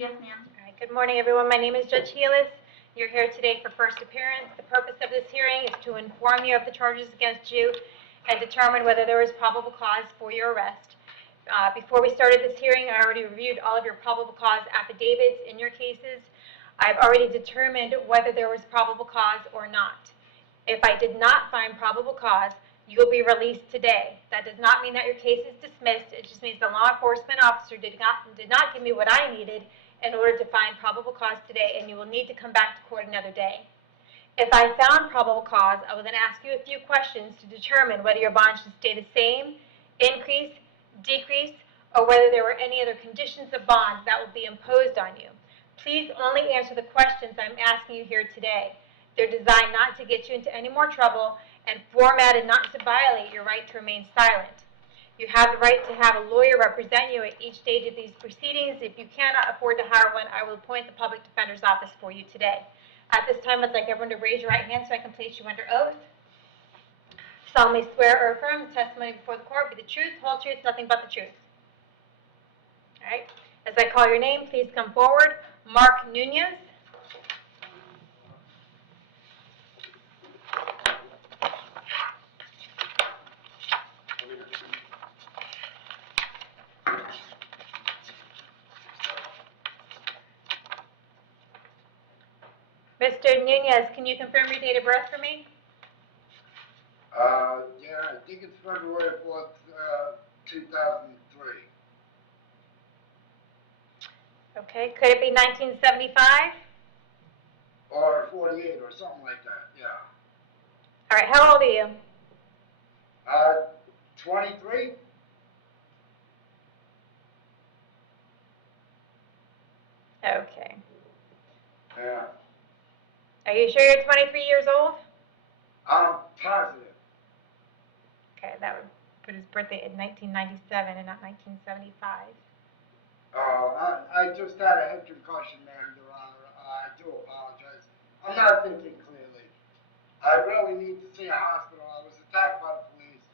Yes, ma'am. All right, good morning, everyone. My name is Judge Healis. You're here today for first appearance. The purpose of this hearing is to inform you of the charges against you and determine whether there is probable cause for your arrest. Before we started this hearing, I already reviewed all of your probable cause affidavits in your cases. I've already determined whether there was probable cause or not. If I did not find probable cause, you will be released today. That does not mean that your case is dismissed. It just means the law enforcement officer did not give me what I needed in order to find probable cause today, and you will need to come back to court another day. If I found probable cause, I will then ask you a few questions to determine whether your bond should stay the same, increase, decrease, or whether there were any other conditions of bond that will be imposed on you. Please only answer the questions I'm asking you here today. They're designed not to get you into any more trouble and formatted not to violate your right to remain silent. You have the right to have a lawyer represent you at each stage of these proceedings. If you cannot afford to hire one, I will appoint the public defender's office for you today. At this time, I'd like everyone to raise your right hand so I can place you under oath. Solemnly swear or affirm the testimony before the court be the truth, whole truth, nothing but the truth. All right. As I call your name, please come forward. Mark Nunez. Mr. Nunez, can you confirm your date of birth for me? Yeah, I think it's February 4th, 2003. Okay, could it be 1975? Or 48 or something like that, yeah. All right, how old are you? 23? Okay. Yeah. Are you sure you're 23 years old? I'm positive. Okay, that would put his birthday in 1997 and not 1975. I just had a head concussion, ma'am, Your Honor. I do apologize. I'm not thinking clearly. I really need to see a hospital. I was attacked by the police.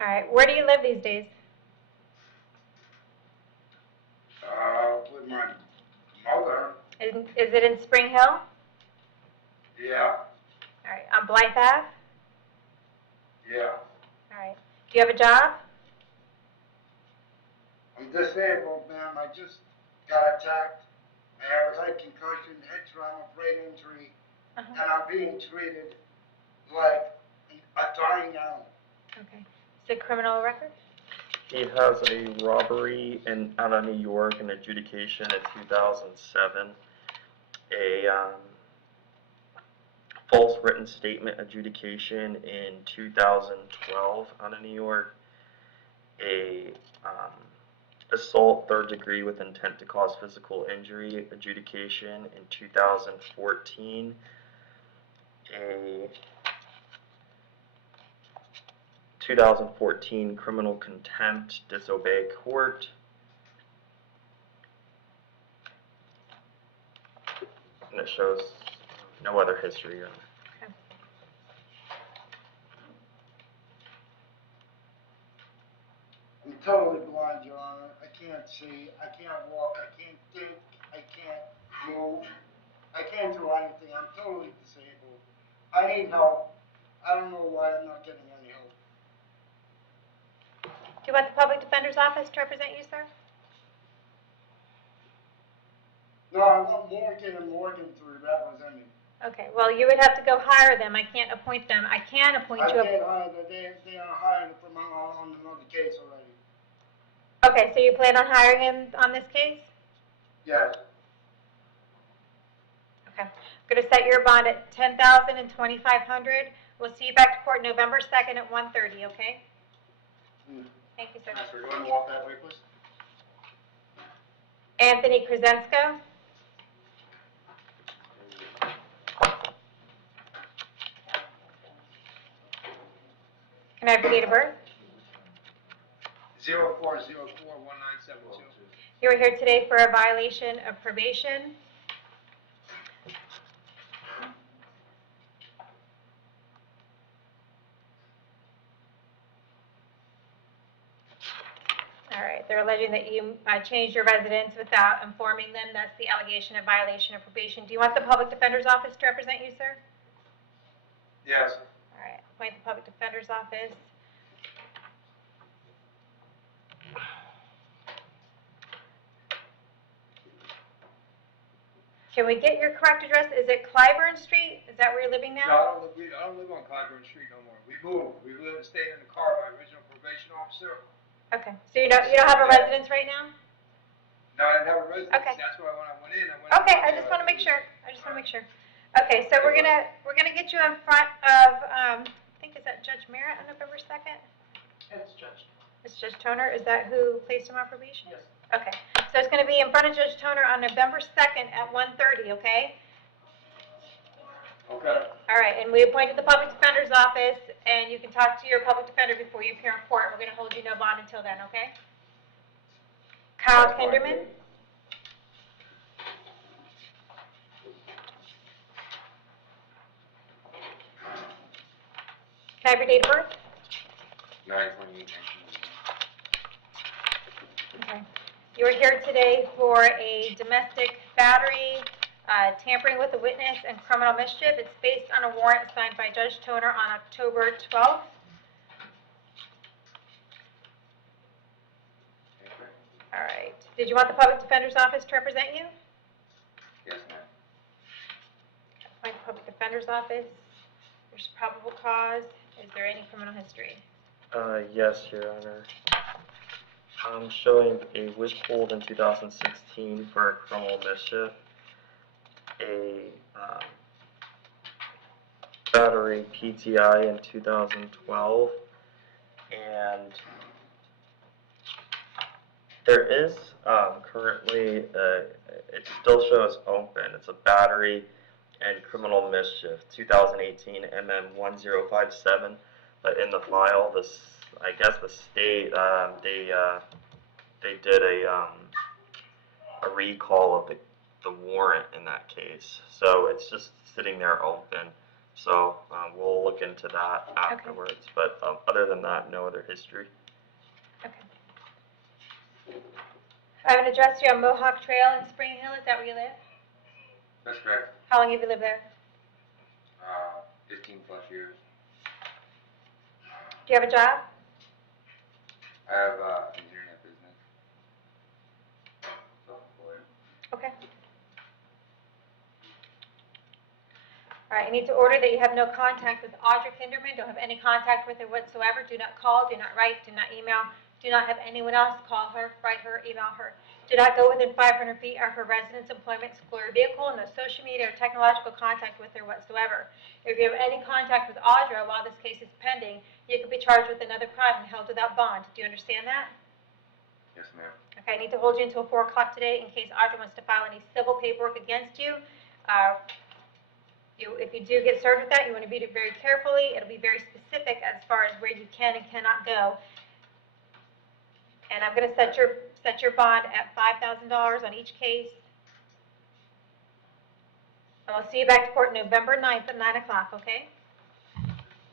All right, where do you live these days? With my mother. Is it in Spring Hill? Yeah. All right, on Blythe Ave? Yeah. All right. Do you have a job? I'm disabled, ma'am. I just got attacked. I have a head concussion, head trauma, brain injury, and I'm being treated like a dying animal. Okay. Is it a criminal record? He has a robbery out of New York, an adjudication in 2007, a false written statement adjudication in 2012 out of New York, a assault third degree with intent to cause physical injury adjudication in 2014, a 2014 criminal contempt, disobey court, and it shows no other history. Okay. I'm totally blind, Your Honor. I can't see, I can't walk, I can't think, I can't move, I can't do anything. I'm totally disabled. I need help. I don't know why I'm not getting any help. Do you want the public defender's office to represent you, sir? No, I want Morgan and Morgan to represent me. Okay, well, you would have to go hire them. I can't appoint them. I can appoint you. I can't hire them. They are hired from on another case already. Okay, so you plan on hiring him on this case? Yes. Okay. I'm going to set your bond at $10,000 and $2,500. We'll see you back to court November 2nd at 1:30, okay? Thank you, sir. Master, go ahead and walk that way, please. Anthony Krasensko. Can I have your date of birth? 04041972. You are here today for a violation of probation. All right, they're alleging that you changed your residence without informing them. That's the allegation of violation of probation. Do you want the public defender's office to represent you, sir? Yes. All right, appoint the public defender's office. Can we get your correct address? Is it Clyburn Street? Is that where you're living now? No, I don't live on Clyburn Street no more. We moved. We lived and stayed in the car with my original probation officer. Okay, so you don't have a residence right now? No, I didn't have a residence. Okay. That's why when I went in, Okay, I just want to make sure. Okay, so we're gonna get you in front of I think is that Judge Merritt on November 2nd? It's Judge. It's Judge Toner. Is that who placed him on probation? Yes. Okay, so it's going to be in front of Judge Toner on November 2nd at 1:30. Okay. Okay. All right, and we appointed the public defender's office, and you can talk to your public defender before you appear in court. We're going to hold you no bond until then. Okay. Kyle That's fine. Kinderman. Can I have your date of birth? 9/28. Okay. You are here today for a domestic battery, tampering with a witness, and criminal mischief. It's based on a warrant signed by Judge Toner on October 12th. All right. Did you want the public defender's office to represent you? Yes, ma'am. Appoint the public defender's office. There's probable cause. Is there any criminal history? Yes, Your Honor. I'm showing a withhold in 2016 for a criminal mischief, a battery PTI in 2012, and there is currently, it still shows open. It's a battery and criminal mischief, 2018 MM1057, but in the file, I guess the state, they did a recall of the warrant in that case, so it's just sitting there open. So we'll look into that afterwards, but other than that, no other history. Okay. I have an address here on Mohawk Trail in Spring Hill. Is that where you live? That's correct. How long have you lived there? 15 plus years. Do you have a job? I have an internet business. Self-employed. Okay. All right, I need to order that you have no contact with Audra Kinderman. Don't have any contact with her whatsoever. Do not call, do not write, do not email. Do not have anyone else call her, write her, email her. Do not go within 500 feet of her residence, employment, school, or vehicle, and no social media or technological contact with her whatsoever. If you have any contact with Audra while this case is pending, you could be charged with another crime and held without bond. Do you understand that? Yes, ma'am. Okay, I need to hold you until 4 o'clock today in case Audra wants to file any civil paperwork against you. If you do get served with that, you want to read it very carefully. It'll be very specific as far as where you can and cannot go. And I'm going to set your bond at $5,000 on each case. And we'll see you back to court November 9th at 9 o'clock, okay?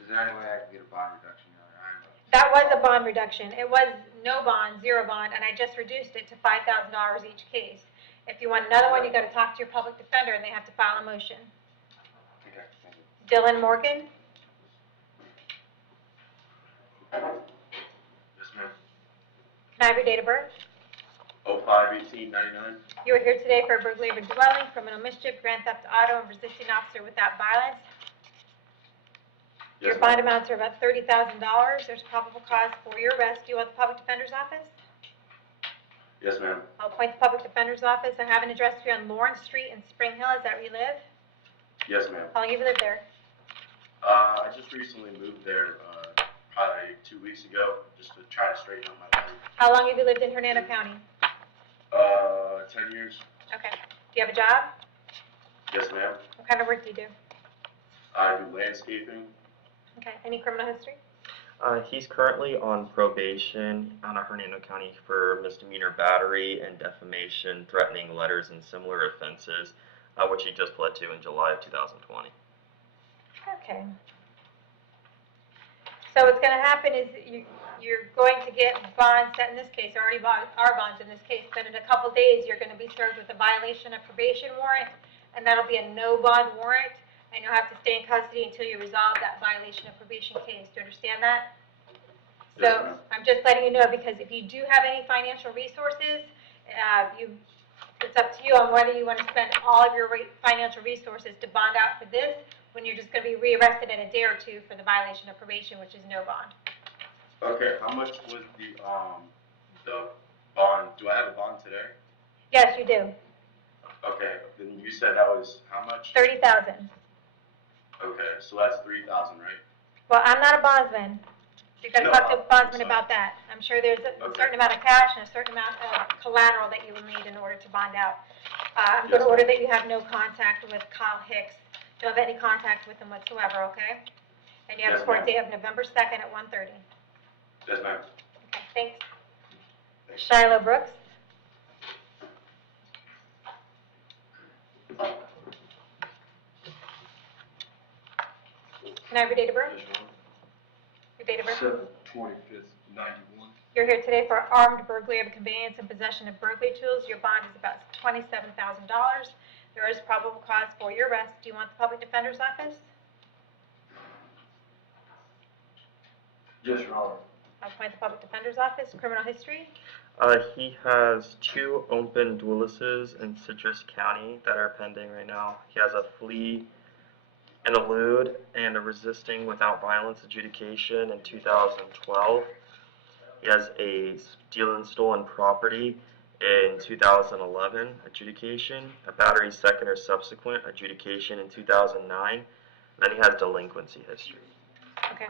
Is there any way I can get a bond reduction, Your Honor? That was a bond reduction. It was no bond, zero bond, and I just reduced it to $5,000 each case. If you want another one, you got to talk to your public defender, and they have to file a motion. Okay, thank you. Dylan Morgan? Yes, ma'am. Can I have your date of birth? 05/18/99. You are here today for a burglary of a dwelling, criminal mischief, grand theft auto, and resisting officer without violence. Your bond amounts are about $30,000. There's probable cause for your arrest. Do you want the public defender's office? Yes, ma'am. I'll appoint the public defender's office. I have an address here on Lawrence Street in Spring Hill. Is that where you live? Yes, ma'am. How long have you lived there? I just recently moved there, probably 2 weeks ago, just to try to straighten out my life. How long have you lived in Hernando County? 10 years. Okay. Do you have a job? Yes, ma'am. What kind of work do you do? I do landscaping. Okay. Any criminal history? He's currently on probation out of Hernando County for misdemeanor battery and defamation, threatening letters, and similar offenses, which he just pled to in July of 2020. Okay. So what's gonna happen is you're going to get bonds that in this case, already are bonds in this case, but in a couple days, you're gonna be served with a violation of probation warrant, and that'll be a no bond warrant, and you'll have to stay in custody until you resolve that violation of probation case. Do you understand that? Yes, So ma'am. I'm just letting you know, because if you do have any financial resources, it's up to you on whether you want to spend all of your financial resources to bond out for this, when you're just going to be rearrested in a day or two for the violation of probation, which is no bond. Okay, how much was the bond? Do I have a bond today? Yes, you do. Okay, then you said that was how much? 30,000. Okay, so that's 3,000, right? Well, I'm not a bondsman. You've got to No, talk to a I'm bondsman sorry. about that. I'm sure there's a Okay. certain amount of cash and a certain amount of collateral that you will need in order to bond out. I'm Yes, going to order ma'am. that you have no contact with Kyle Hicks. Don't have any contact with him whatsoever, okay? And you have Yes, a court ma'am. date of November 2nd at 1:30. Yes, ma'am. Okay, thanks. Shiloh Brooks. Can I have your date of birth? Yes, ma'am. Your date of birth? 7/25/91. You're here today for armed burglary of conveyance and possession of burglary tools. Your bond is about $27,000. There is probable cause for your arrest. Do you want the public defender's office? Yes, Your Honor. I'll appoint the public defender's office. Criminal history? He has 2 open dualises in Citrus County that are pending right now. He has a flee, an elude, and a resisting without violence adjudication in 2012. He has a stealing stolen property in 2011 adjudication, a battery second or subsequent adjudication in 2009. Then he has delinquency history. Okay.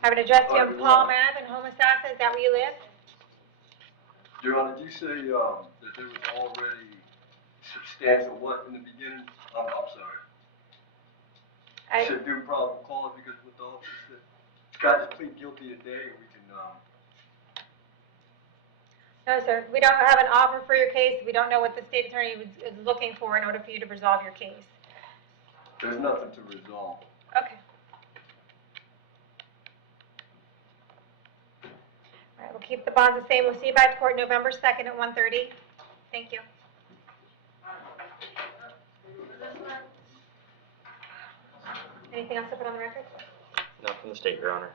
Have an address to you on Palm Ave in Homosassa. Is that where you live? Your Honor, did you say that there was already substantial what in the beginning? I'm sorry. You said due probable cause because with the officer said, guy just plead guilty today, and we can, No, sir. We don't have an offer for your case. We don't know what the state attorney is looking for in order for you to resolve your case. there's nothing to resolve. Okay. All right, we'll keep the bonds the same. We'll see you back to court November 2nd at 1:30. Thank you. Anything else to put on the record? Not from the state, Your Honor.